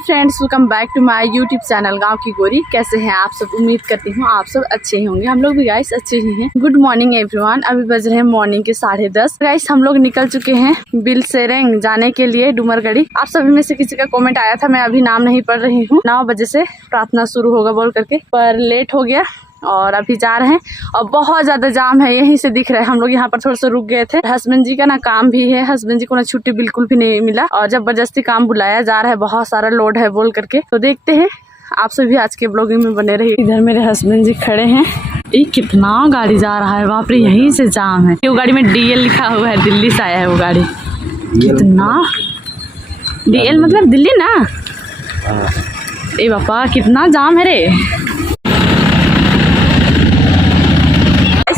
Friends, welcome back to my YouTube channel Gaon ki गोरी। कैसे हैं आप सब? उम्मीद करती हूँ आप सब अच्छे ही होंगे। हम लोग भी गाइस अच्छे ही हैं। Good morning everyone. अभी बज रहे हैं मॉर्निंग के 10:30। गाइस हम लोग निकल चुके हैं बिलसेरेंग जाने के लिए डूमरगढ़ी। आप सभी में से किसी का कमेंट आया था, मैं अभी नाम नहीं पढ़ रही हूँ। 9 बजे से प्रार्थना शुरू होगा बोल करके, पर लेट हो गया और अभी जा रहे हैं और बहुत ज़्यादा जाम है। यहीं से दिख रहा है। हम लोग यहाँ पर थोड़ा सा रुक गए थे। हस्बैंड जी का ना काम भी है, हस्बैंड जी को ना छुट्टी बिल्कुल भी नहीं मिला और जबरदस्ती काम बुलाया जा रहा है, बहुत सारा लोड है बोल करके। तो देखते हैं, आप सभी आज के ब्लॉगिंग में बने रहिए। इधर मेरे हस्बैंड जी खड़े हैं। ये कितना गाड़ी जा रहा है, बाप रे, यहीं से जाम है। वो गाड़ी में DL लिखा हुआ है, दिल्ली से आया है वो गाड़ी। कितना DL मतलब दिल्ली ना। ए बापा, कितना जाम है रे।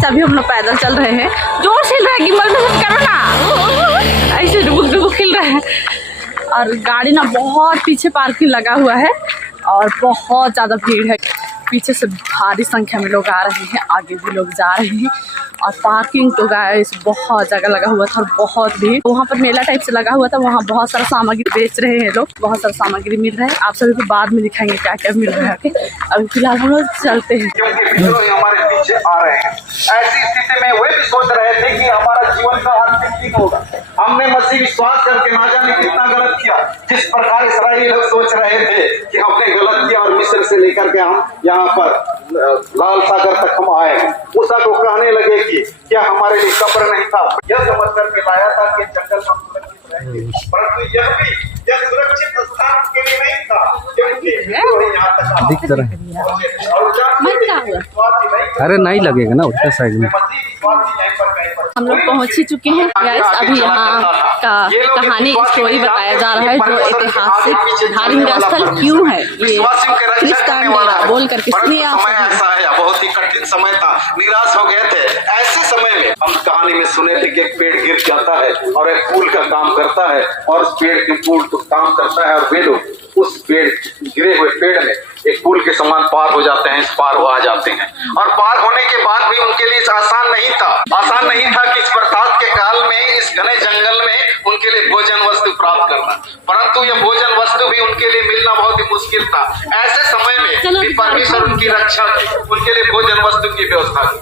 अभी हम लोग पैदल चल रहे हैं। जोर से रहा है, गिम्बल में सब करो ना, ऐसे डुबुक खिल रहा है। और गाड़ी ना बहुत पीछे पार्किंग लगा हुआ है और बहुत ज़्यादा भीड़ है। पीछे से भारी संख्या में लोग आ रहे हैं, आगे भी लोग जा रहे हैं। और पार्किंग तो गाइस बहुत जगह लगा हुआ था और बहुत भीड़। वहाँ पर मेला टाइप से लगा हुआ था, वहाँ बहुत सारा सामग्री बेच रहे हैं लोग, बहुत सारा सामग्री मिल रहा है। आप सभी को बाद में दिखाएंगे क्या क्या मिल रहा है। अभी फिलहाल हम लोग चलते हैं। हमारे पीछे आ रहे हैं, ऐसी स्थिति में वे भी सोच रहे थे कि हमारा जीवन का अंतिम दिन होगा। हमने मसीह विश्वास करके ना जाने कितना गलत किया। जिस प्रकार इस्राएली लोग सोच रहे थे कि हमने गलत किया और मिस्र से लेकर के हम यहाँ पर लाल सागर तक हम आए हैं। मूसा को कहने लगे कि क्या हमारे लिए कब्र नहीं था। यह समझ करके लाया था कि जंगल में सुरक्षित रहेंगे, परंतु यह सुरक्षित स्थान के लिए नहीं था, क्योंकि यहाँ तक दिख रहा है। अरे नहीं लगेगा ना उसका साइड में। हम लोग पहुंच ही चुके हैं गाइस। अभी यहाँ का कहानी स्टोरी बताया जा रहा है, जो ऐतिहासिक धार्मिक स्थल क्यों है ये क्रिस्तान डेरा बोल करके। सुनिए आप सभी। ऐसा है, बहुत ही कठिन समय था, निराश हो गए थे। ऐसे समय में हम कहानी में सुने थे कि एक पेड़ गिर जाता है और एक पुल का काम करता है, और उस पेड़ के पुल को काम करता है और वे लोग उस पेड़ गिरे हुए पेड़ में एक पुल के समान पार हो जाते हैं, इस पार हो आ जाते हैं। और पार होने के बाद भी उनके लिए आसान नहीं था कि इस बरसात के काल में इस घने जंगल में उनके लिए भोजन वस्तु प्राप्त करना, परंतु यह भोजन वस्तु भी उनके लिए मिलना बहुत ही मुश्किल था। ऐसे समय में भी परमेश्वर उनकी रक्षा की, उनके लिए भोजन वस्तु की व्यवस्था की।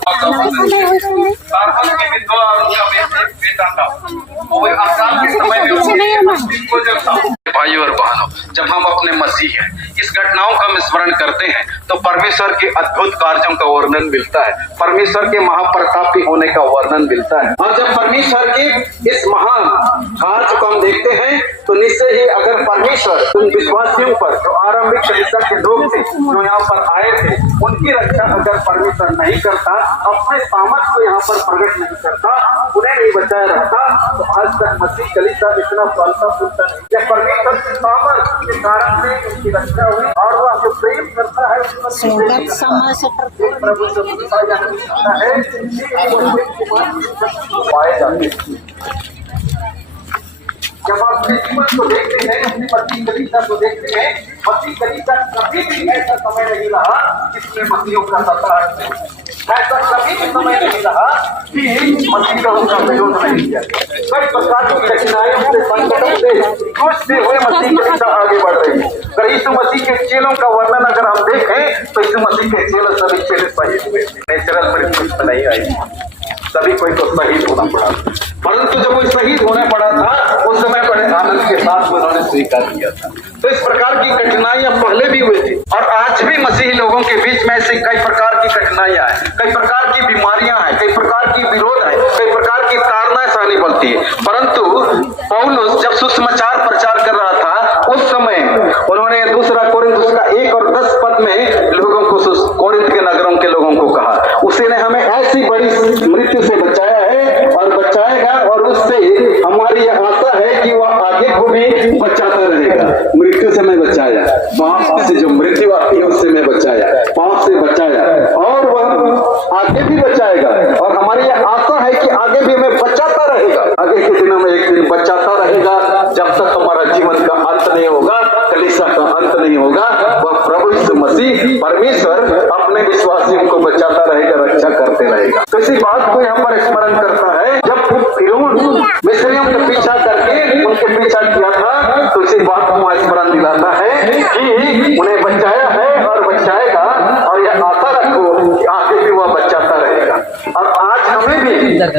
भाइयों और बहनों, जब हम अपने मसीह हैं, इस घटनाओं का स्मरण करते हैं तो परमेश्वर के अद्भुत कार्यों का वर्णन मिलता है, परमेश्वर के महाप्रतापी होने का वर्णन मिलता है। और जब परमेश्वर के इस महान कार्य को हम देखते हैं तो निश्चय ही अगर परमेश्वर उन विश्वासियों पर, जो आरंभिक कलीसिया के लोग थे, जो यहाँ पर आए थे, उनकी रक्षा अगर परमेश्वर नहीं करता, अपने सामर्थ्य को यहाँ पर प्रकट नहीं करता, उन्हें नहीं बचाया रहता, तो आज तक मसीह कलीसिया इतना फलता फूलता नहीं। यह परमेश्वर के सामर्थ्य के कारण से उनकी रक्षा हुई और वह जो प्रेम करता है प्रभु से पाए जाते हैं। जब आप अपने जीवन को देखते हैं, अपनी मसीह कलीसिया को देखते हैं, मसीह कलीसिया कभी भी ऐसा समय नहीं रहा जिसमें मसीहों का सत्याग्रह नहीं। ऐसा कभी भी समय नहीं रहा कि मसीह लोगों का विरोध नहीं किया। कई प्रकार की कठिनाइयों से, संकटों से जूझते हुए मसीह कलीसिया आगे बढ़ रही है। अगर यीशु मसीह के चेलों का वर्णन अगर हम देखें तो यीशु मसीह के चेले सभी चेले शहीद हुए, नेचुरल परिस्थिति में नहीं आई, सभी कोई तो शहीद होना पड़ा। परंतु जब वो शहीद होने पड़ा था, उस समय बड़े आनंद के साथ उन्होंने स्वीकार किया था। तो इस प्रकार की कठिनाइयां पहले भी हुई थी और आज भी मसीही लोगों के बीच में ऐसी कई प्रकार की कठिनाइयां हैं, कई प्रकार की बीमारियां हैं, कई प्रकार की विरोध है, कई प्रकार की ताड़नाएं सहनी पड़ती है। परंतु पौलुस जब सुसमाचार प्रचार कर रहा था, उस समय उन्होंने 2 कोरिन्थ का 1 और 10 पद में लोगों को, कोरिन्थ के नगरों के लोगों को कहा, उसी ने हमें ऐसी बड़ी मृत्यु से बचाया है और बचाएगा, और उससे हमारी यह आशा है कि वह आगे को भी बचाता रहेगा। मृत्यु से मैं बचाया, पाप से जो मृत्यु आती है उससे मैं बचाया, पाप से बचाया, और वह आगे भी बचाएगा। और हमारी यह आशा है कि आगे भी हमें बचाता रहेगा, आगे के दिनों में एक दिन बचाता रहेगा, जब तक हमारा जीवन का अंत नहीं होगा, कलीसिया का अंत नहीं होगा। वह प्रभु यीशु मसीह परमेश्वर अपने विश्वासियों को बचाता रहेगा, रक्षा करते रहेगा। तो इसी बात को यहाँ पर स्मरण करता है, जब मिस्रियों का पीछा करके उनके पीछा किया था, तो इसी बात को स्मरण दिलाता है कि उन्हें बचाया है और बचाएगा, और यह आशा रखो कि आगे भी वह बचाता रहेगा। और आज हमें भी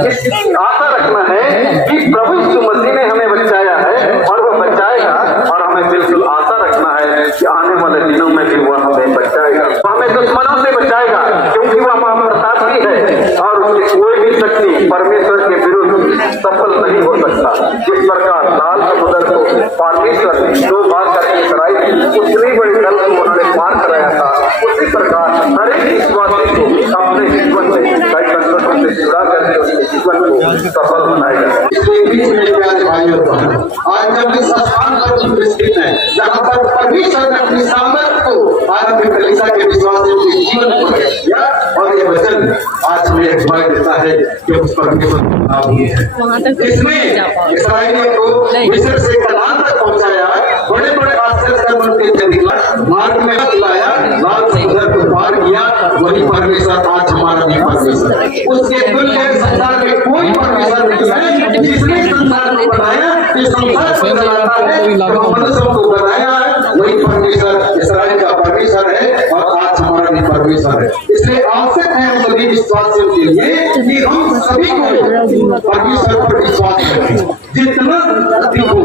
इस आशा रखना है कि प्रभु यीशु मसीह ने हमें बचाया है और वह बचाएगा, और हमें बिल्कुल आशा रखना है कि आने वाले दिनों में भी वह हमें बचाएगा। वह हमें दुश्मनों से बचाएगा, क्योंकि वह महाप्रतापी है और उसकी कोई भी शक्ति परमेश्वर के विरुद्ध सफल नहीं हो सकता। जिस प्रकार लाल समुद्र को परमेश्वर ने 2 भाग करके कराई थी, उतनी बड़ी दल को उन्होंने पार कराया था, उसी प्रकार हर एक विश्वासी को अपने जीवन में कई संकटों से जुड़ा करके उसके जीवन को सफल बनाएगा। इसके बीच में प्यारे भाइयों बहनों, आज जब इस स्थान पर उपस्थित है जहाँ पर परमेश्वर ने अपनी सामर्थ को आरंभ कलीसिया के विश्वासियों के जीवन को किया, और ये वचन आज हमें अगुवाई देता है कि उस परमेश्वर का नाम ही है जिसने इस्राएलियों को मिस्र से कनान तक पहुंचाया, बड़े बड़े आश्चर्य कर्म उनके दिखला, मार्ग में लाया, लाल समुद्र को पार किया। वही परमेश्वर आज हमारा भी परमेश्वर है। उसके तुल्य संसार में कोई परमेश्वर नहीं है। जिसने संसार को बनाया, जिस संसार को चलाता है, मनुष्यों को बनाया है, वही परमेश्वर इस्राएल का परमेश्वर है और आज हमारा भी परमेश्वर है। इसलिए आवश्यक है हम सभी विश्वासियों के लिए कि हम सभी को परमेश्वर पर विश्वास करें, जितना अधिक हो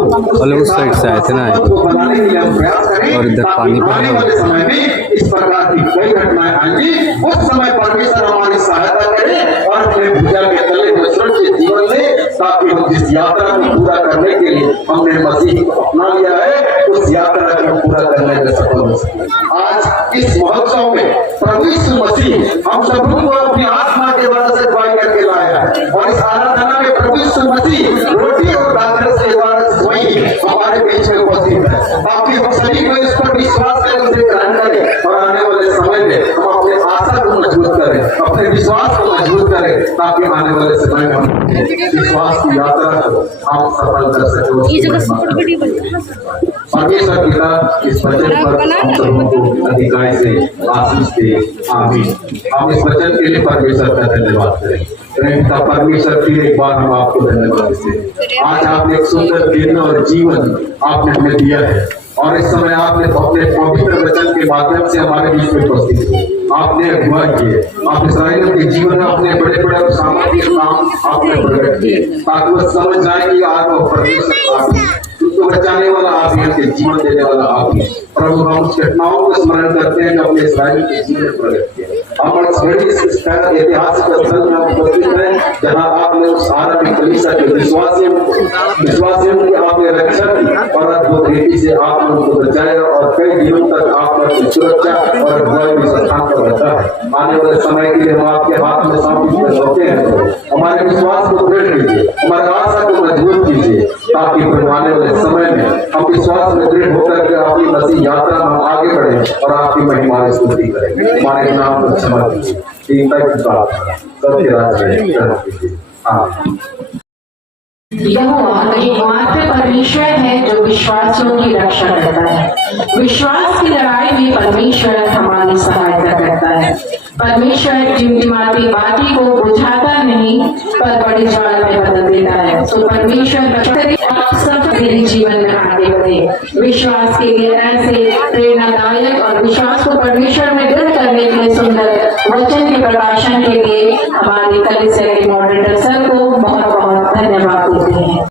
उस साइड से आए थे ना, बनाने के लिए हम प्रयास करें, और इधर पानी ताकि आने वाले समय में इस प्रकार की कई घटनाएं आएंगी। उस समय परमेश्वर हमारी सहायता करे और अपने भुजा के तले दूसरों के जीवन में, ताकि हम जिस यात्रा को पूरा करने के लिए हमने मसीह को अपना लिया है, उस यात्रा को पूरा करने में सफल हो सके। आज इस महोत्सव में प्रभु यीशु मसीह हम सबों को अपनी आत्मा के द्वारा से अगुवाई करके लाया है, और इस आराधना में प्रभु यीशु मसीह रोटी और दाखरस के द्वारा स्वयं हमारे बीच में उपस्थित है, ताकि हम सभी को इस पर विश्वास करें, उसे ग्रहण करें, और आने वाले समय में हम अपने आशा को मजबूत करें, अपने विश्वास को मजबूत करें, ताकि आने वाले समय में हम विश्वास की यात्रा को हम सफल कर सकें। परमेश्वर पिता इस वचन पर हम सबों को अधिकाई से आशीष दे। आमीन। हम इस वचन के लिए परमेश्वर का धन्यवाद करें। पिता परमेश्वर फिर एक बार हम आपको धन्यवाद देते हैं। आज आपने एक सुंदर दिन और जीवन आपने हमें दिया है, और इस समय आपने अपने पवित्र वचन के माध्यम से हमारे बीच में उपस्थित हो, आपने अगुवाई किए, आप इस्राएलियों के जीवन में अपने बड़े बड़े और सामर्थ्य काम आपने प्रकट किए, ताकि वो समझ जाए कि आज वो परमेश्वर आप हैं, उसको बचाने वाला आप हैं, उनके जीवन देने वाला आप हैं। प्रभु हम उस घटनाओं को स्मरण करते हैं जो अपने इस्राएल के जीवन में प्रकट किए। हम इस ऐतिहासिक स्थल में उपस्थित हैं जहाँ आपने उस आरंभिक कलीसिया के विश्वासियों की आपने रक्षा की, और अद्भुत रीति से आपने उनको बचाया, और कई दिनों तक आपने सुरक्षा और अगुवाई की स्थान पर रखा है। आने वाले समय के लिए हम आपके हाथ में सौंपते होते हैं। हमारे विश्वास को दृढ़ कीजिए, हमारी आशा को मजबूत कीजिए, ताकि आने वाले समय में हम विश्वास में दृढ़ होकर के अपनी मसीह यात्रा में हम आगे बढ़े और आपकी महिमा स्तुति करें। हमारे नाम को क्षमा कीजिए। सबके राज में यहोवा एकमात्र परमेश्वर है जो विश्वासियों की रक्षा करता है। विश्वास की लड़ाई में परमेश्वर हमारी सहायता करता है। परमेश्वर टिमटिमाती बाती को बुझाता नहीं, पर बड़ी ज्वाला में बदल देता है। तो परमेश्वर सब तेरे जीवन में आगे बढ़े। विश्वास के लिए ऐसे प्रेरणादायक और विश्वास को परमेश्वर में दृढ़ करने के लिए सुंदर वचन के प्रकाशन के लिए हमारे कलीसिया के मॉडरेटर सर को बहुत बहुत धन्यवाद देते हैं।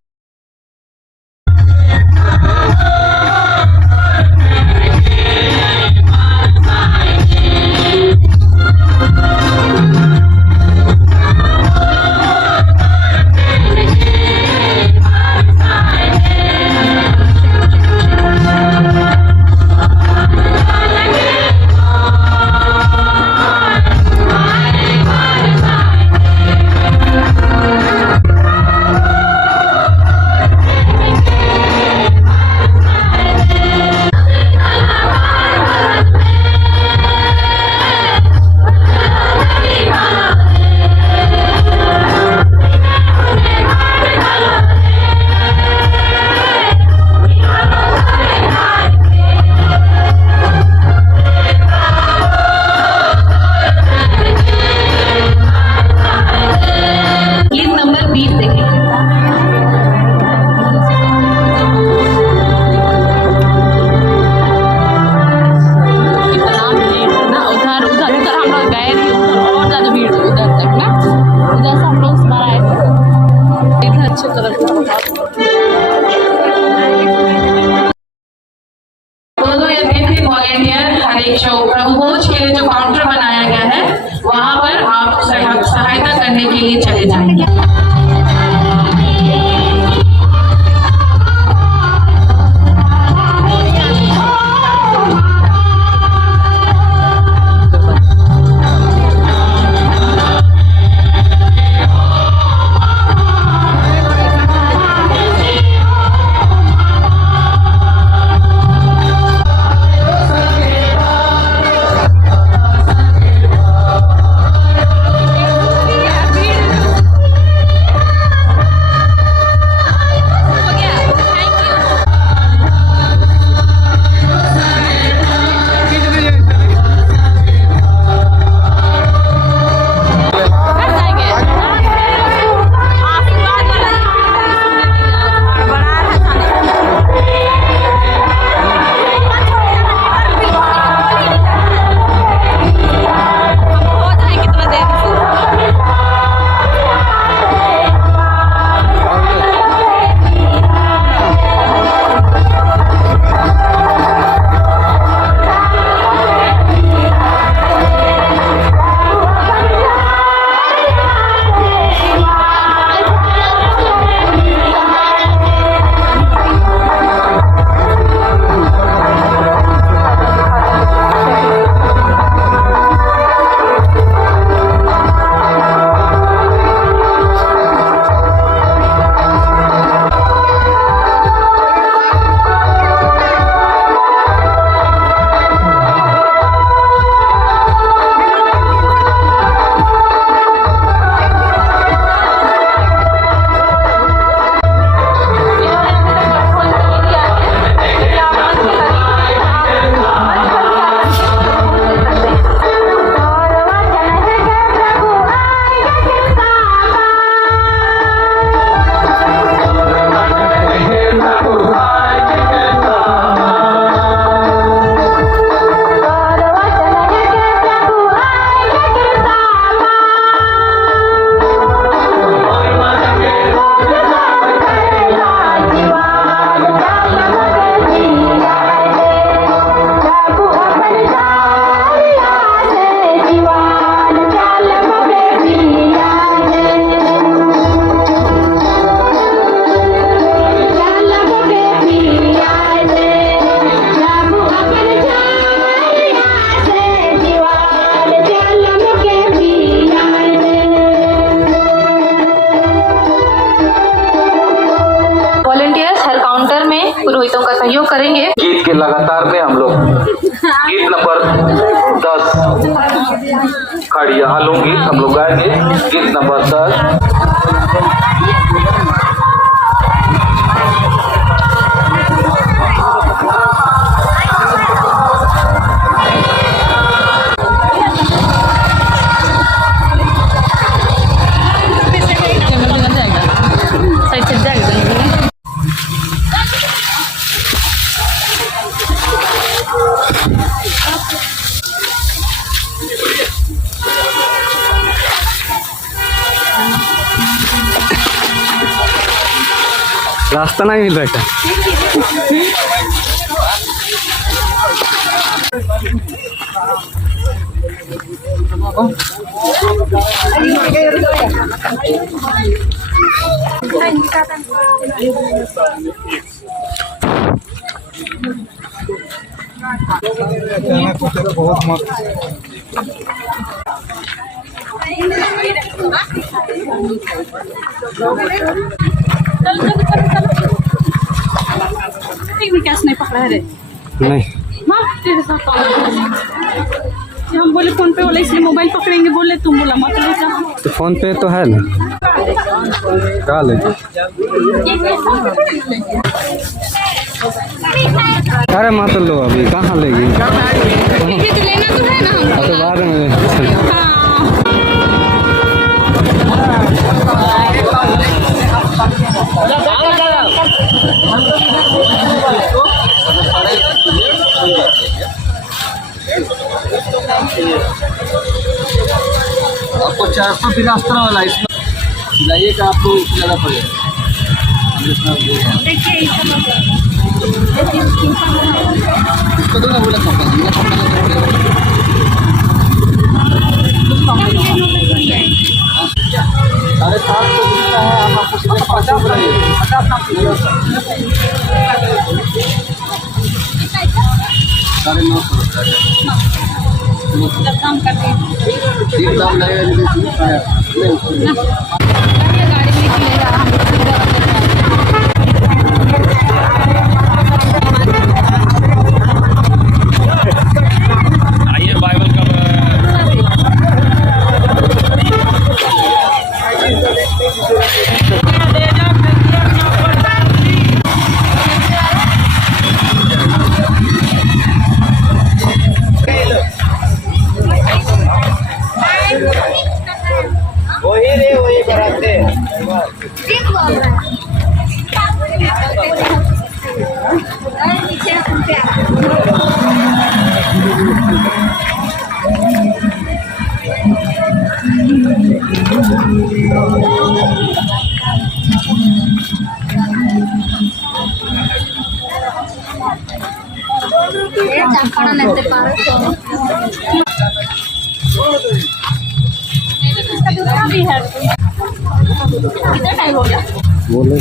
अच्छे कलर का वॉलेंटियर हर एक जो प्रभु भोज के लिए जो काउंटर बनाया गया है वहाँ पर आप सहायता करने के लिए चले जाएंगे। पुरोहितों का सहयोग करेंगे। गीत के लगातार में हम लोग गीत नंबर 10 खड़ी यहाँ लोकगीत हम लोग गाएंगे। गीत नंबर 10 रास्ता नहीं मिल रहा है। बहुत मस्त कैश नहीं पकड़ा है रे नहीं तेरे साथ हम बोले फोन पे वाला इसलिए मोबाइल पकड़ेंगे बोले तुम बोला मत ले जा। तो फोन पे तो है ना क्या ले अरे मत लो अभी कहाँ लेगी लेना तो है ना तो बाद में आपको 400 वाला इसमें सिलाइए का आपको ज़्यादा पड़ेगा। कितना टाइम हो गया? बोले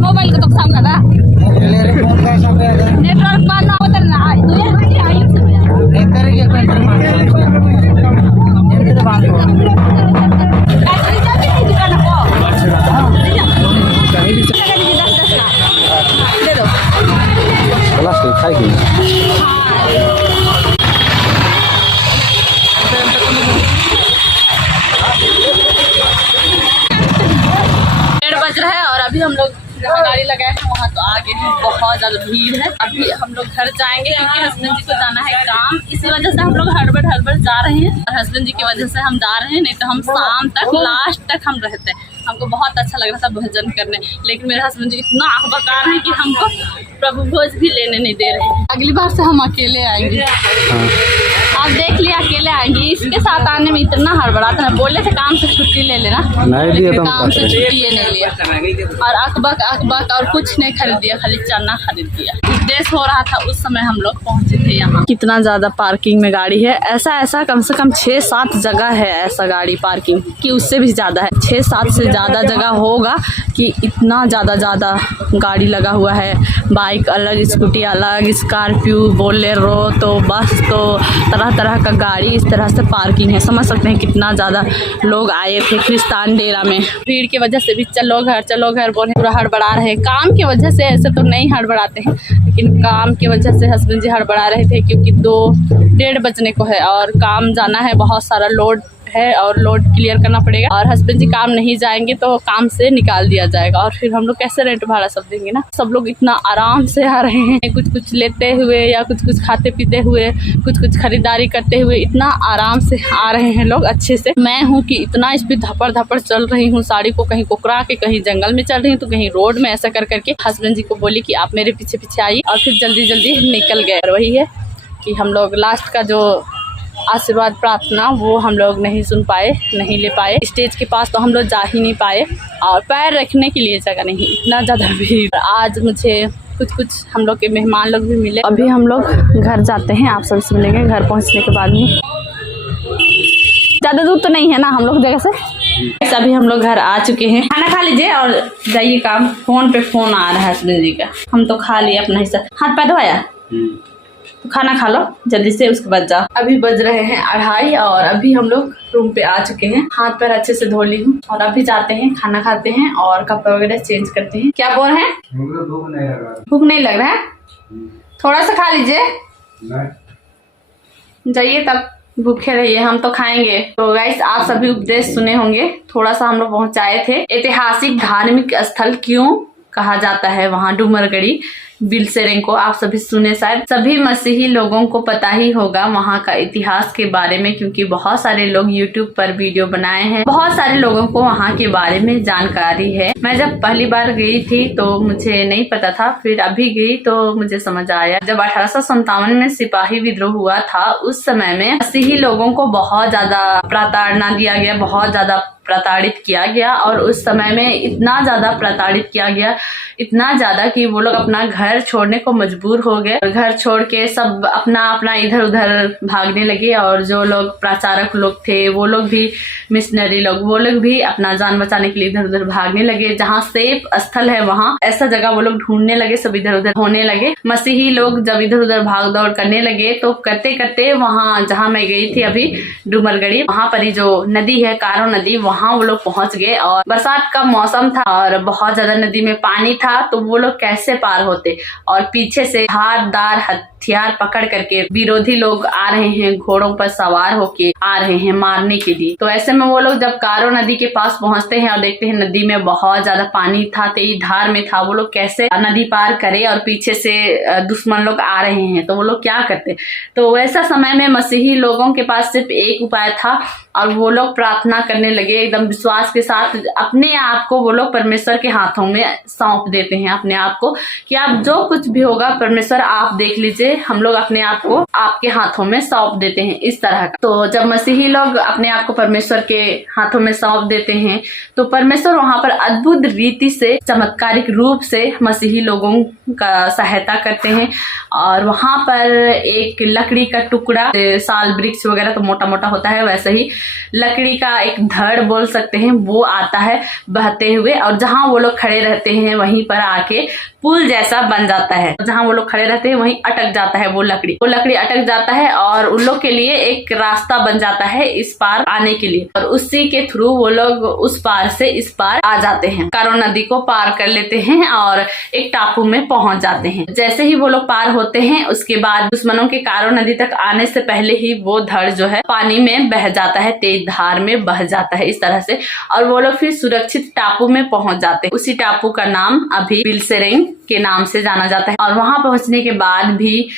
मोबाइल को तो सामने ना नेटवर्क मारना होता ना तो ये आई सब एक तरह के कंट्री मार ये तो बात हो ऐसे जाते हैं दुकान को ले लो चला खाएगी अभी हम लोग जहाँ गाड़ी लगाए हैं वहाँ तो आगे भी बहुत ज़्यादा भीड़ है। अभी हम लोग घर जाएंगे क्योंकि हस्बैंड जी को जाना है काम, इसी वजह से हम लोग हड़बड़ जा रहे हैं और हस्बैंड जी की वजह से हम जा रहे हैं, नहीं तो हम शाम तक लास्ट तक हम रहते हैं। हमको बहुत अच्छा लग रहा था भजन करने, लेकिन मेरे हस्बैंड जी इतना आँख बका रहे हैं कि हमको प्रभु भोज भी लेने नहीं दे रहे हैं। अगली बार से हम अकेले आएंगे। आप देख लिया अकेले आएंगे, इसके साथ आने में इतना हड़बड़ाता है। बोले थे काम से छुट्टी ले लेना, काम से छुट्टी ये नहीं लिया और अकबक और कुछ नहीं खरीद दिया, खाली चना खरीद दिया। उपदेश हो रहा था उस समय हम लोग पहुंचे थे यहाँ। कितना ज्यादा पार्किंग में गाड़ी है, ऐसा कम से कम 6-7 जगह है ऐसा गाड़ी पार्किंग की, उससे भी ज्यादा है। 6-7 से ज्यादा जगह होगा कि इतना ज्यादा गाड़ी लगा हुआ है। बाइक अलग, स्कूटी अलग, स्कॉर्पियो, बोलेरो, तो बस, तो तरह का गाड़ी इस तरह से पार्किंग है। समझ सकते हैं कितना ज़्यादा लोग आए थे क्रिस्तान डेरा में। भीड़ की वजह से भी चलो घर बोले पूरा हड़बड़ा रहे। काम की वजह से ऐसे तो नहीं हड़बड़ाते हैं, लेकिन काम की वजह से हस्बैंड जी हड़बड़ा रहे थे क्योंकि 2-1:30 बजने को है और काम जाना है, बहुत सारा लोड है और लोड क्लियर करना पड़ेगा। और हस्बैंड जी काम नहीं जाएंगे तो काम से निकाल दिया जाएगा और फिर हम लोग कैसे रेंट भाड़ा सब देंगे ना। सब लोग इतना आराम से आ रहे हैं, कुछ लेते हुए या कुछ खाते पीते हुए, कुछ खरीदारी करते हुए, इतना आराम से आ रहे हैं लोग अच्छे से। मैं हूँ कि इतना इस पर धपड़ चल रही हूँ, साड़ी को कहीं कुकरा के, कहीं जंगल में चल रही हूँ तो कहीं रोड में, ऐसा करके हस्बैंड जी को बोली कि आप मेरे पीछे आइए और फिर जल्दी निकल गए। और वही है कि हम लोग लास्ट का जो आशीर्वाद प्रार्थना वो हम लोग नहीं सुन पाए, नहीं ले पाए। स्टेज के पास तो हम लोग जा ही नहीं पाए और पैर रखने के लिए जगह नहीं, इतना ज़्यादा भीड़। आज मुझे कुछ हम लोग के मेहमान लोग भी मिले। अभी हम लोग घर जाते हैं, आप सबसे मिलेंगे घर पहुंचने के बाद में। ज़्यादा दूर तो नहीं है ना हम लोग जगह से। अभी हम लोग घर आ चुके हैं, खाना खा लीजिए और जाइए काम। फोन पे फोन आ रहा है सुनील जी का। हम तो खा लिए अपना हिस्सा, हाथ पैर धोया तो खाना खा लो जल्दी से, उसके बाद जाओ। अभी बज रहे हैं 2:30 और अभी हम लोग रूम पे आ चुके हैं। हाथ पैर अच्छे से धो ली हूँ और अभी जाते हैं, खाना खाते हैं और कपड़े वगैरह चेंज करते हैं। क्या बोल रहे हैं? भूख नहीं लग रहा है? थोड़ा सा खा लीजिए, जाइए तब भूखे रहिए, हम तो खाएंगे। तो गाइस आप सभी उपदेश सुने होंगे, थोड़ा सा हम लोग पहुंचाए थे। ऐतिहासिक धार्मिक स्थल क्यों कहा जाता है वहाँ डूमरगढ़ी बिलसेरिंग को, आप सभी सुने शायद। सभी मसीही लोगों को पता ही होगा वहाँ का इतिहास के बारे में, क्योंकि बहुत सारे लोग YouTube पर वीडियो बनाए हैं। बहुत सारे लोगों को वहाँ के बारे में जानकारी है। मैं जब पहली बार गई थी तो मुझे नहीं पता था, फिर अभी गई तो मुझे समझ आया। जब 1857 में सिपाही विद्रोह हुआ था, उस समय में मसीही लोगों को बहुत ज्यादा प्रताड़ना दिया गया, बहुत ज्यादा प्रताड़ित किया गया। और उस समय में इतना ज्यादा प्रताड़ित किया गया, इतना ज्यादा कि वो लोग अपना घर छोड़ने को मजबूर हो गए। घर छोड़ के सब अपना अपना इधर उधर भागने लगे। और जो लोग प्रचारक लोग थे, वो लोग भी, मिशनरी लोग, वो लोग भी अपना जान बचाने के लिए इधर उधर भागने लगे। जहाँ सेफ स्थल है वहाँ ऐसा जगह वो लोग ढूंढने लगे, सब इधर उधर होने लगे। मसीही लोग जब इधर उधर भाग दौड़ करने लगे तो करते करते वहाँ जहाँ मैं गई थी अभी डूमरगढ़ी, वहाँ पर ही जो नदी है कारो नदी, वहाँ वो लोग पहुंच गए। और बरसात का मौसम था और बहुत ज्यादा नदी में पानी था, तो वो लोग कैसे पार होते। और पीछे से धारदार हथियार पकड़ करके विरोधी लोग आ रहे हैं, घोड़ों पर सवार होके आ रहे हैं मारने के लिए। तो ऐसे में वो लोग जब कारो नदी के पास पहुंचते हैं और देखते हैं नदी में बहुत ज्यादा पानी था, तेज धार में था, वो लोग कैसे नदी पार करे और पीछे से दुश्मन लोग आ रहे हैं, तो वो लोग क्या करते। तो वैसा समय में मसीही लोगों के पास सिर्फ एक उपाय था और वो लोग प्रार्थना करने लगे एकदम विश्वास के साथ। अपने आप को वो लोग परमेश्वर के हाथों में सौंप देते हैं, अपने आप को, कि आप जो कुछ भी होगा परमेश्वर आप देख लीजिए, हम लोग अपने आप को आपके हाथों में सौंप देते हैं, इस तरह का। तो जब मसीही लोग अपने आप को परमेश्वर के हाथों में सौंप देते हैं तो परमेश्वर वहां पर अद्भुत रीति से, चमत्कारिक रूप से मसीही लोगों का सहायता करते हैं। और वहां पर एक लकड़ी का टुकड़ा, साल वृक्ष वगैरह तो मोटा मोटा होता है, वैसे ही लकड़ी का एक धड़ बोल सकते हैं, वो आता है बहते हुए। और जहां वो लोग खड़े रहते हैं वहीं पर आके पुल जैसा बन जाता है। जहां वो लोग खड़े रहते हैं वहीं अटक जाता है वो लकड़ी अटक जाता है और उन लोग के लिए एक रास्ता बन जाता है इस पार आने के लिए। और उसी के थ्रू वो लोग उस पार से इस पार आ जाते हैं, कारो नदी को पार कर लेते हैं और एक टापू में पहुंच जाते हैं। जैसे ही वो लोग पार होते हैं उसके बाद दुश्मनों के कारो नदी तक आने से पहले ही वो धड़ जो है पानी में बह जाता है, तेज धार में बह जाता है इस तरह से। और वो लोग फिर सुरक्षित टापू में पहुंच जाते हैं। उसी टापू का नाम अभी बिलसेरिंग के नाम से जाना जाता है। और वहां पहुंचने के बाद भी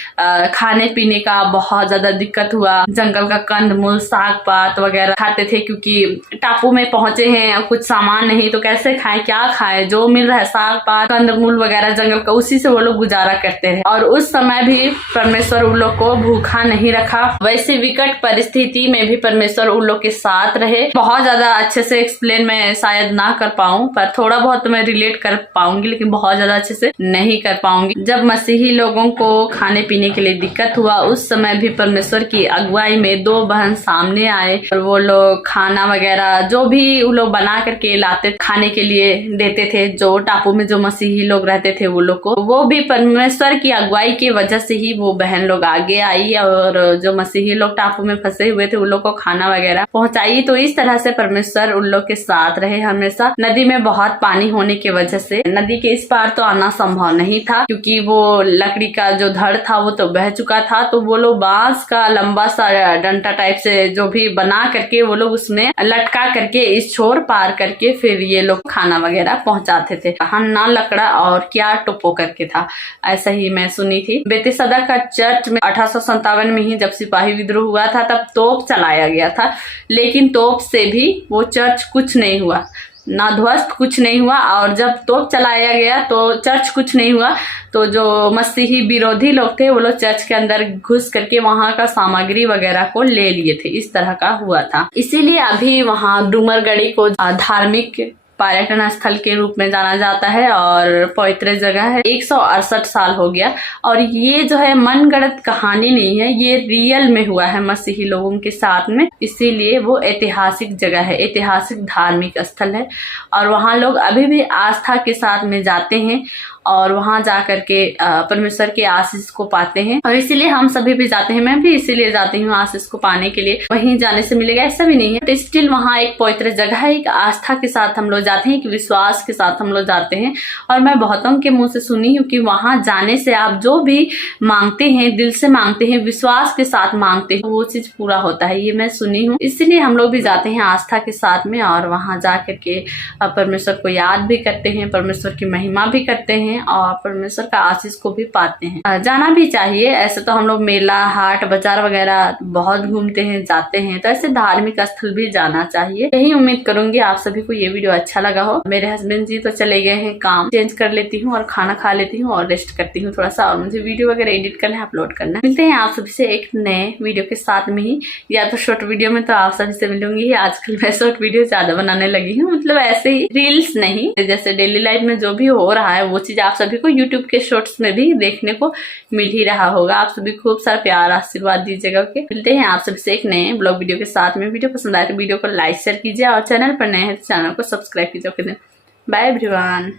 खाने पीने का बहुत ज्यादा दिक्कत हुआ। जंगल का कंदमूल, साग पात वगैरह खाते थे, क्योंकि टापू में पहुंचे हैं, कुछ सामान नहीं तो कैसे खाएं, क्या खाएं, जो मिल रहा है साग पात, कंदमूल वगैरह जंगल का, उसी से वो लोग गुजारा करते रहे। और उस समय भी परमेश्वर उन लोग को भूखा नहीं रखा। वैसे विकट परिस्थिति में भी परमेश्वर उन लोग के साथ रहे। बहुत ज्यादा अच्छे से एक्सप्लेन मैं शायद ना कर पाऊं, पर थोड़ा बहुत तो मैं रिलेट कर पाऊंगी, लेकिन बहुत ज्यादा अच्छे से नहीं कर पाऊंगी। जब मसीही लोगों को खाने पीने के लिए दिक्कत हुआ, उस समय भी परमेश्वर की अगुवाई में 2 बहन सामने आए और वो लोग खाना वगैरह जो भी वो लोग बना करके लाते, खाने के लिए देते थे। जो टापू में जो मसीही लोग रहते थे वो लोग को, वो भी परमेश्वर की अगुवाई की वजह से ही वो बहन लोग आगे आई और जो मसीही लोग टापू में फंसे हुए थे उन लोग को खाना वगैरह पहुंचाई। तो इस तरह से परमेश्वर उन लोग के साथ रहे हमेशा। नदी में बहुत पानी होने की वजह से नदी के इस पार तो आना संभव नहीं था, क्योंकि वो लकड़ी का जो धड़ था वो तो बह चुका था। तो वो लोग बांस का लंबा सा डंटा टाइप से जो भी बना करके वो लोग उसमें लटका करके इस छोर पार करके फिर ये लोग खाना वगैरह पहुंचाते थे। ना लकड़ा और क्या टोपो करके था, ऐसा ही मैं सुनी थी। बेतेसदा का चर्च में 1857 में ही जब सिपाही विद्रोह हुआ था तब तोप चलाया गया था, लेकिन तोप से भी वो चर्च कुछ नहीं हुआ, ना ध्वस्त कुछ नहीं हुआ। और जब तोप चलाया गया तो चर्च कुछ नहीं हुआ। तो जो मसीही विरोधी लोग थे वो लोग चर्च के अंदर घुस करके वहां का सामग्री वगैरह को ले लिए थे, इस तरह का हुआ था। इसीलिए अभी वहां डूमरगढ़ी को धार्मिक पर्यटन स्थल के रूप में जाना जाता है और पवित्र जगह है। 168 साल हो गया और ये जो है मनगढ़ंत कहानी नहीं है, ये रियल में हुआ है मसीही लोगों के साथ में, इसीलिए वो ऐतिहासिक जगह है, ऐतिहासिक धार्मिक स्थल है और वहाँ लोग अभी भी आस्था के साथ में जाते हैं और वहां जा करके परमेश्वर के आशीष को पाते हैं और इसीलिए हम सभी भी जाते हैं। मैं भी इसीलिए जाती हूँ आशीष को पाने के लिए। वहीं जाने से मिलेगा ऐसा भी नहीं है, बट स्टिल वहाँ एक पवित्र जगह है, एक आस्था के साथ हम लोग जाते हैं, एक विश्वास के साथ हम लोग जाते हैं। और मैं बहुतों के मुंह से सुनी हूँ कि वहां जाने से आप जो भी मांगते हैं, दिल से मांगते हैं, विश्वास के साथ मांगते हैं, वो चीज पूरा होता है। ये मैं सुनी हूँ, इसलिए हम लोग भी जाते हैं आस्था के साथ में और वहां जा करके परमेश्वर को याद भी करते हैं, परमेश्वर की महिमा भी करते हैं और परमेश्वर का आशीष को भी पाते हैं। जाना भी चाहिए। ऐसे तो हम लोग मेला, हाट, बाजार वगैरह बहुत घूमते हैं, जाते हैं, तो ऐसे धार्मिक स्थल भी जाना चाहिए। यही उम्मीद करूंगी आप सभी को ये वीडियो अच्छा लगा हो। मेरे हस्बैंड जी तो चले गए हैं काम, चेंज कर लेती हूँ और खाना खा लेती हूँ और रेस्ट करती हूँ थोड़ा सा, और मुझे वीडियो वगैरह एडिट करना है, अपलोड करना है। मिलते हैं आप सभी से एक नए वीडियो के साथ में ही, या तो शॉर्ट वीडियो में तो आप सभी से मिलूंगी ही। आजकल मैं शॉर्ट वीडियो ज्यादा बनाने लगी हूँ, मतलब ऐसे ही रील्स नहीं, जैसे डेली लाइफ में जो भी हो रहा है वो चीज आप सभी को यूट्यूब के शॉर्ट्स में भी देखने को मिल ही रहा होगा। आप सभी खूब सारा प्यार आशीर्वाद दीजिएगा। मिलते हैं आप सभी से एक नए ब्लॉग वीडियो के साथ में। वीडियो पसंद आए तो वीडियो को लाइक शेयर कीजिए और चैनल पर नए हैं तो चैनल को सब्सक्राइब कीजिए। Bye everyone.